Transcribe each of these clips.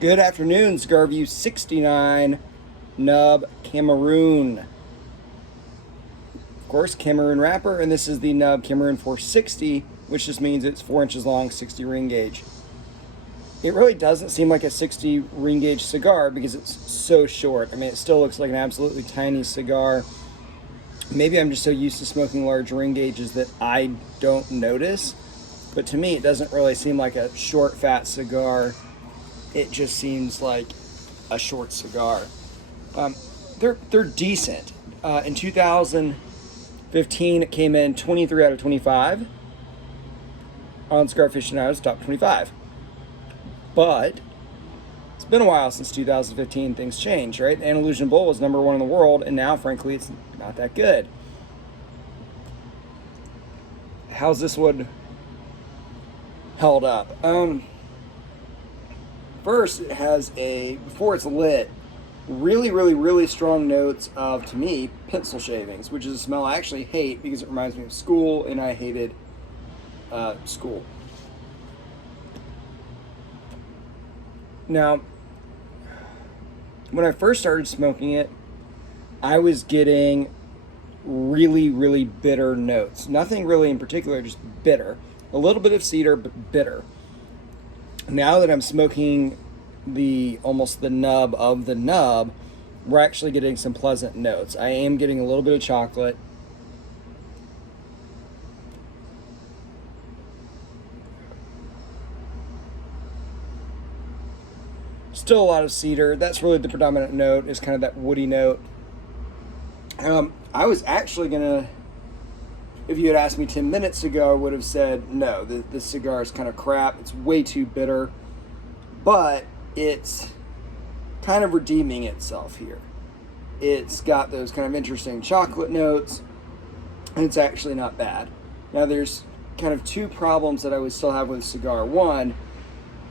Good afternoon, Cigar View 69, Nub Cameroon. Of course, Cameroon wrapper, and this is the Nub Cameroon 460, which just means it's 4 inches long, 60 ring gauge. It really doesn't seem like a 60 ring gauge cigar because it's so short. I mean, it still looks like an absolutely tiny cigar. Maybe I'm just so used to smoking large ring gauges that I don't notice, but to me, it doesn't really seem like a short, fat cigar. It just seems like a short cigar. They're decent. In 2015, it came in 23 out of 25 on Cigar Aficionado's top 25. But it's been a while since 2015. Things changed, right? Andalusian Bull was number one in the world, and now, frankly, it's not that good. How's this one held up? First, it has before it's lit, really strong notes of, to me, pencil shavings, which is a smell I actually hate because it reminds me of school, and I hated school. Now, when I first started smoking it, I was getting really bitter notes. Nothing really in particular, just bitter. A little bit of cedar, but bitter. Now that I'm smoking almost the nub of the nub, we're actually getting some pleasant notes. I am getting a little bit of chocolate. Still a lot of cedar. That's really the predominant note, is kind of that woody note. I was actually gonna, if you had asked me 10 minutes ago, I would have said, no, this cigar is kind of crap. It's way too bitter. But it's kind of redeeming itself here. It's got those kind of interesting chocolate notes, and it's actually not bad. Now, there's kind of two problems that I would still have with the cigar. One,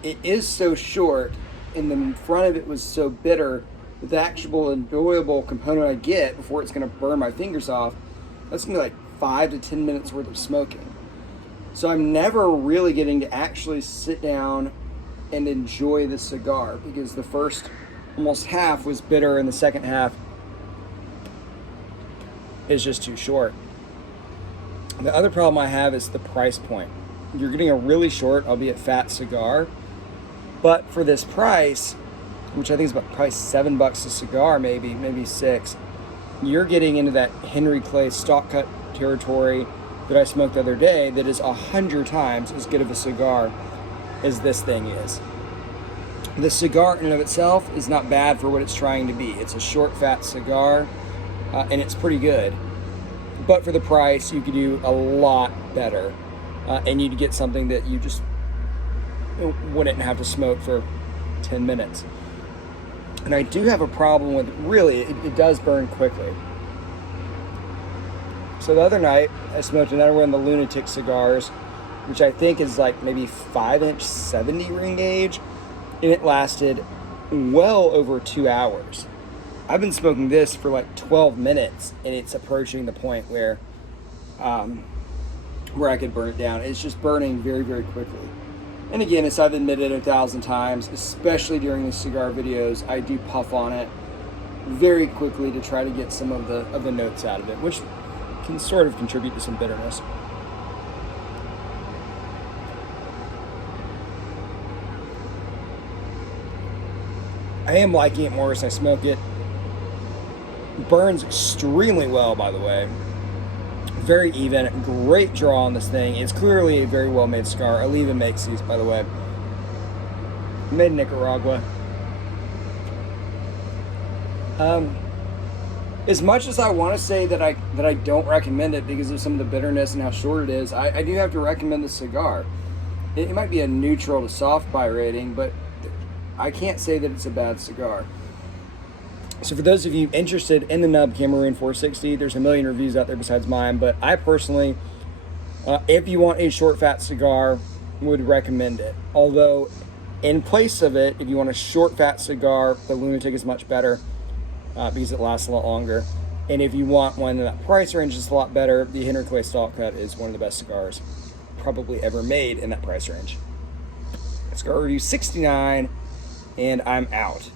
it is so short, and the front of it was so bitter, that the actual enjoyable component I get before it's going to burn my fingers off, that's going to be like 5 to 10 minutes worth of smoking. So I'm never really getting to actually sit down and enjoy the cigar, because the first almost half was bitter and the second half is just too short. The other problem I have is the price point. You're getting a really short, albeit fat cigar, but for this price, which I think is about probably $7 a cigar, maybe $6, you're getting into that Henry Clay stock cut territory that I smoked the other day that is 100 times as good of a cigar as this thing is. The cigar in and of itself is not bad for what it's trying to be. It's a short, fat cigar, and it's pretty good. But for the price, you could do a lot better, and you'd get something that you just wouldn't have to smoke for 10 minutes. And I do have a problem with, really, it does burn quickly. So the other night, I smoked another one of the Lunatic cigars, which I think is like maybe 5-inch 70 ring gauge, and it lasted well over 2 hours. I've been smoking this for like 12 minutes, and it's approaching the point where I could burn it down. It's just burning very quickly. And again, as I've admitted 1,000 times, especially during the cigar videos, I do puff on it very quickly to try to get some of the notes out of it, which can sort of contribute to some bitterness. I am liking it more as I smoke it. It burns extremely well, by the way. Very even, great draw on this thing. It's clearly a very well-made cigar. Oliva makes these, by the way. Made in Nicaragua. As much as I want to say that I don't recommend it because of some of the bitterness and how short it is, I do have to recommend the cigar. It might be a neutral to soft buy rating, but I can't say that it's a bad cigar. So for those of you interested in the Nub Cameroon 460, there's a million reviews out there besides mine, but I personally, if you want a short fat cigar, would recommend it. Although, in place of it, if you want a short fat cigar, the Lunatic is much better because it lasts a lot longer. And if you want one in that price range, it's a lot better. The Henry Clay Stalk Cut is one of the best cigars probably ever made in that price range. Cigar Review 69, and I'm out.